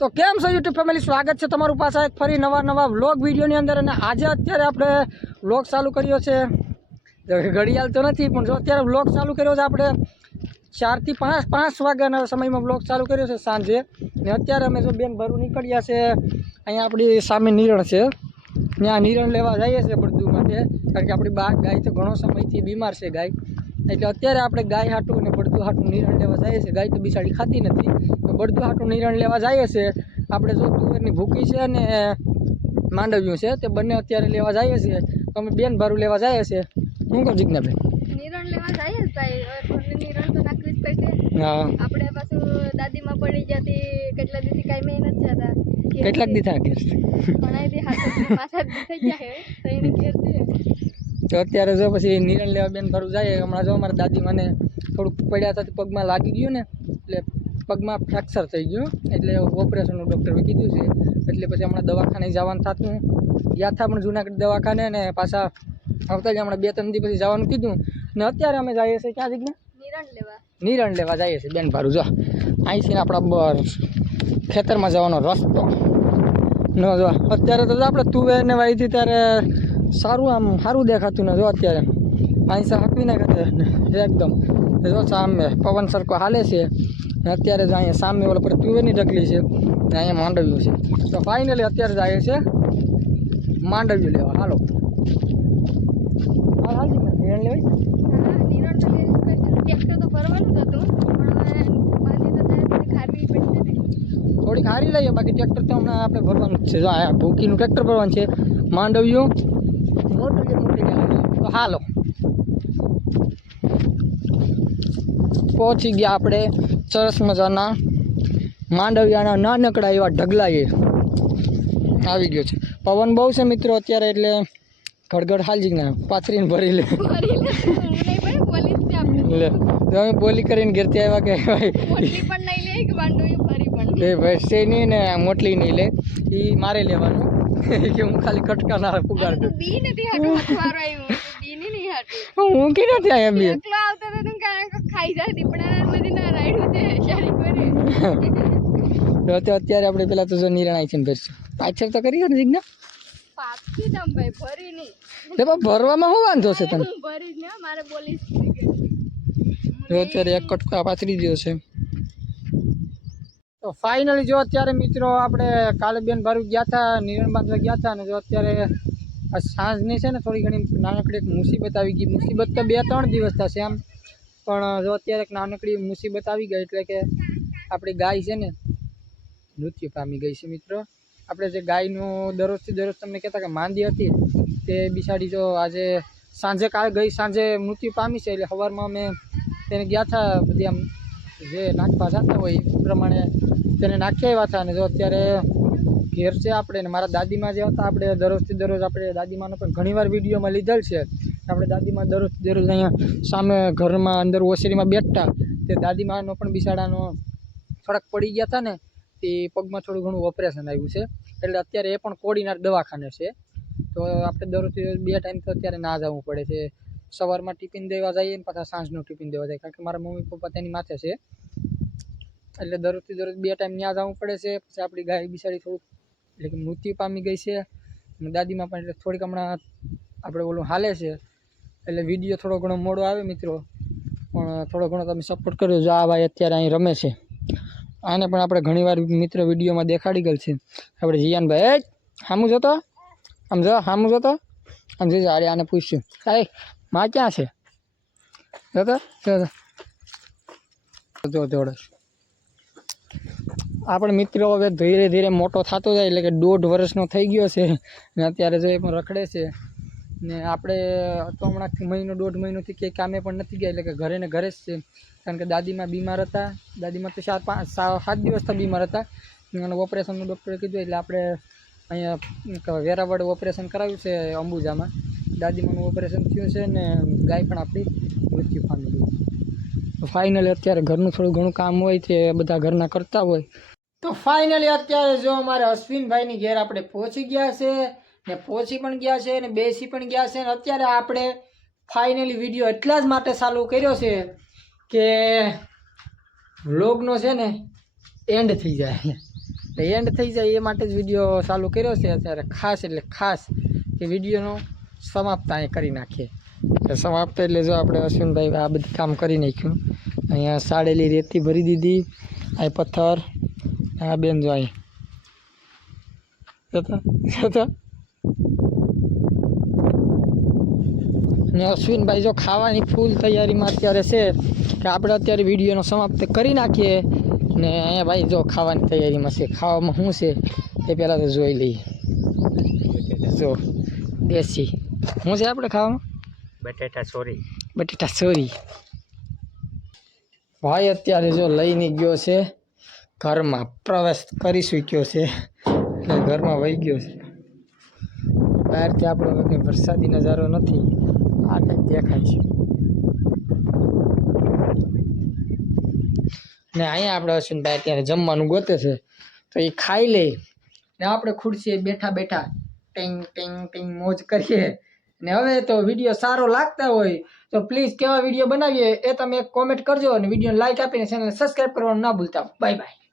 તો કેમ છો યુટ્યુબ ફેમિલી, સ્વાગત છે તમારું પાછા એક ફરી નવા વ્લોગ વિડીયોની અંદર। અને આજે અત્યારે આપણે વ્લોગ ચાલુ કર્યો છે, ઘડિયાળ તો નથી પણ જો અત્યારે વ્લોગ ચાલુ કર્યો છે આપણે 4 થી 5 વાગ્યાના સમયમાં વ્લોગ ચાલુ કર્યો છે સાંજે। ને અત્યારે અમે જો બેન ભરું નીકળ્યા છે, અહીંયા આપણી સામે નિરણ છે, ત્યાં નિરણ લેવા જઈએ છીએ બળદુ માટે, કારણ કે આપણી ગાય તો ઘણો સમયથી બીમાર છે ગાય, એટલે અત્યારે આપણે ગાય હાટું અને બળદુ હાટું નિરણ લેવા જઈએ છીએ। ગાય તો બિચારી ખાતી નથી, તો બળદુ હાટું નિરણ લેવા જઈએ છીએ આપણે। જો તુવેરની ભૂકી છે ને માંડવ્યું છે તે બંને અત્યારે લેવા જઈએ છીએ, તો અમે બેન ભારું લેવા જઈએ છીએ। શું કહું જીજ્ઞાબેન? નિરણ લેવા જઈએ ભાઈ, નિરણ તો નાખવી જ પડશે। હા, આપણે પાછું દાદીમાં પડી જતી કેટલા દિવસથી કાંઈ મેં નથી જતા, કેટલાક દી થાય ઘણા દી હાથ પાછા થઈ ગયા તો એને ઘેર છે। તો અત્યારે જો પછી નિરણ લેવા બેન ભારું જાય। હમણાં જો અમારા દાદી મને થોડુંક પડ્યા હતા પગમાં લાગી ગયું ને, એટલે પગમાં ફ્રેક્ચર થઈ ગયું, એટલે ઓપરેશનનું ડૉક્ટરે કીધું છે, એટલે પછી હમણાં દવાખાને જવાનું થતું ગયા હતા પણ જુનાગઢ દવાખાને, ને પાછા આવતા જ હમણાં 2-3 દી પછી જવાનું કીધું। ને અત્યારે અમે જઈએ છીએ ક્યાં જગ્યા? નિરણ લેવા જઈએ છીએ બેન ભારું। જો અહીંથી આપણા ખેતરમાં જવાનો રસ્તો ન જો અત્યારે તો આપણે તુવેરને વાવી હતી ત્યારે સારું દેખાતું ને, જો અત્યારે અહીં હાંકવી નાખે એકદમ, જો સામે પવન સરખો હાલે છે ને અત્યારે જો અહીંયા સામે ઓલા પર તુવેરની ઢગલી છે ને અહીંયા માંડવ્યું છે। તો ફાઇનલી અત્યારે જાય છે માંડવ્યું લેવા। હાલો નિરણ લેવાય? નિરણ તો ટ્રેક્ટર તો ભરવાનું જ હતું, પણ માજી તો ખાવી પડશે ને, થોડીક હારી લઈએ, બાકી ટ્રેક્ટર તો હમણાં આપણે ભરવાનું જ છે। જો આ ભૂકીનું ટ્રેક્ટર ભરવાનું છે, માંડવ્યું મોટી તો હાલો પહોંચી ગયા આપણે સરસ મજાના માંડવિયાના નાનકડા એવા ઢગલાએ આવી ગયો છે। પવન બહુ છે મિત્રો અત્યારે, એટલે ગડગડ હાલજી ના પાથરીને ભરી લે લે તો અમે બોલી કરીને ઘેરથી આવ્યા કે ભાઈ એ ભાઈ છે નહીં ને મોટલી નહીં લે, એ મારે લેવાનું કે હું ખાલી કટકા ના પુગાડ દઉં। હું કે નથી આવ્યા બી તો અત્યારે આપણે પેલા તો જો નિર્ણય છે ભરશું, પાછળ તો કરી ને જીજ્ઞા ભરવામાં શું વાંધો છે તને? અત્યારે એક કટકા પાથરી દીધો છે। તો ફાઇનલી જો અત્યારે મિત્રો આપણે કાલે બેન ભારું ગયા હતા, નિરણ બાંધવા ગયા હતા, અને જો અત્યારે આ સાંજની છે ને થોડી ઘણી નાનકડી એક મુસીબત આવી ગઈ। મુસીબત તો 2-3 દિવસ થશે આમ, પણ જો અત્યારે એક નાનકડી મુસીબત આવી ગઈ, એટલે કે આપણી ગાય છે ને મૃત્યુ પામી ગઈ છે મિત્રો। આપણે જે ગાયનું દરરોજથી દરરોજ તમને કહેતા કે માંદી હતી, તે બિચારી જો આજે ગઈ સાંજે મૃત્યુ પામી છે। એટલે સવારમાં અમે તેને ગયા હતા, બધી આમ જે નાખવા જતા હોય એ પ્રમાણે તેને નાખી આવ્યા હતા, અને જો અત્યારે ઘેર છે આપણે ને મારા દાદીમાં જે હતા, આપણે દરરોજથી દરરોજ આપણે દાદીમાનો પણ ઘણીવાર વિડીયોમાં લીધેલ છે। આપણે દાદીમાં દરરોજથી દરરોજ અહીંયા સામે ઘરમાં અંદર ઓસરીમાં બેઠતા, તે દાદીમાનો પણ બિચારાનો થોડાક પડી ગયા હતા ને, તે પગમાં થોડું ઘણું ઓપરેશન આવ્યું છે, એટલે અત્યારે એ પણ કોડીનાર દવાખાને છે। તો આપણે દરરોજથી 2 ટાઈમ તો અત્યારે ના જવું પડે છે, સવારમાં ટિફિન દેવા જઈએ ને પાછા સાંજનું ટિફિન દેવા જાય, કારણ કે મારા મમ્મી પપ્પા તેની માથે છે, એટલે દરરોજથી દરરોજ 2 ટાઈમ ત્યાં જવું પડે છે। પછી આપણી ગાય બિચારી થોડુંક એટલે કે મૃત્યુ પામી ગઈ છે, અને દાદીમાં પણ એટલે થોડીક હમણાં આપણે ઓલું હાલે છે, એટલે વિડીયો થોડો ઘણો મોડો આવે મિત્રો, પણ થોડો ઘણો તમે સપોર્ટ કર્યો। જો આ ભાઈ અત્યારે અહીં રમે છે, આને પણ આપણે ઘણીવાર મિત્ર વિડીયોમાં દેખાડી ગયેલ છે। આપણે જીયાનભાઈ સામું જોતો, આમ જો સામું જોતો, આમ જોજો આને પૂછ્યું કાંઈ માં ક્યાં છે, જોતો જોડે આપણે મિત્રો હવે ધીરે ધીરે મોટો થતો જાય, એટલે કે 1.5 વર્ષનો થઈ ગયો છે, ને અત્યારે જો એ પણ રખડે છે, ને આપણે તો હમણાંથી 1.5 મહિનોથી કંઈ કામે પણ નથી ગયા, એટલે કે ઘરે ને ઘરે જ છે, કારણ કે દાદીમાં બીમાર હતા। દાદીમાં તો 4-5-7 દિવસથી બીમાર હતા, અને ઓપરેશનનું ડૉક્ટરે કીધું, એટલે આપણે અહીંયા વેરાવળ ઓપરેશન કરાવ્યું છે અંબુજામાં। દાદીમાનું ઓપરેશન થયું છે ને ગાય પણ આપણી મૃત્યુ પામી ગઈ। ફાઇનલી અત્યારે ઘરનું થોડું ઘણું કામ હોય તે બધા ઘરના કરતા હોય। તો ફાઇનલી અત્યારે જો અમારે અશ્વિનભાઈની ઘેર આપણે પહોંચી ગયા છે, ને પહોંચી પણ ગયા છે ને બેસી પણ ગયા છે, ને અત્યારે આપણે ફાઇનલી વિડીયો એટલા જ માટે ચાલુ કર્યો છે કે વ્લોગનો છે ને એન્ડ થઈ જાય, એટલે એન્ડ થઈ જાય એ માટે જ વિડીયો ચાલુ કર્યો છે અત્યારે ખાસ, એટલે ખાસ કે વિડીયોનો સમાપ્ત અહીં કરી નાખીએ. એટલે સમાપ્ત એટલે જો આપણે અશ્વિનભાઈ આ બધું કામ કરી નાખ્યું. અહીંયા સાડેલી રેતી ભરી દીધી, અહીં પથ્થર, આ બેન જો અહીં જતા. ને અશ્વિનભાઈ જો ખાવાની ફૂલ તૈયારીમાં અત્યારે છે કે આપણે અત્યારે વિડીયોનો સમાપ્ત કરી નાખીએ. ને અહીંયા ભાઈ જો ખાવાની તૈયારીમાં છે. ખાવામાં શું છે એ પહેલાં તો જોઈ લઈએ. જો દેશી શું છે આપણે ખાવામાં? બટેટા સોરી. બટેટા સોરી. ભાઈ અત્યારે જો લઈને ગયો છે ઘરમાં, પ્રવેશ કરી ચૂક્યો છે એટલે ઘરમાં વહી ગયો છે. બહારથી આપણો કંઈ વરસાદી નજારો નથી, આ કંઈક દેખાય છે. ને અહીંયા આપણે અશ્વિનભાઈ અત્યારે જમવાનું ગોતે છે તો એ ખાઈ લે ને આપણે ખુરશીએ બેઠા બેઠા ટિંગ ટિંગ ટિંગ મોજ કરીએ. ને હવે તો વિડીયો સારો લાગતા હોય તો પ્લીઝ કેવા વિડીયો બનાવીએ એ તમે એક કોમેન્ટ કરજો અને વિડીયોને લાઈક આપીને ચેનલને સબસ્ક્રાઈબ કરવાનું ના ભૂલતા. Bye bye.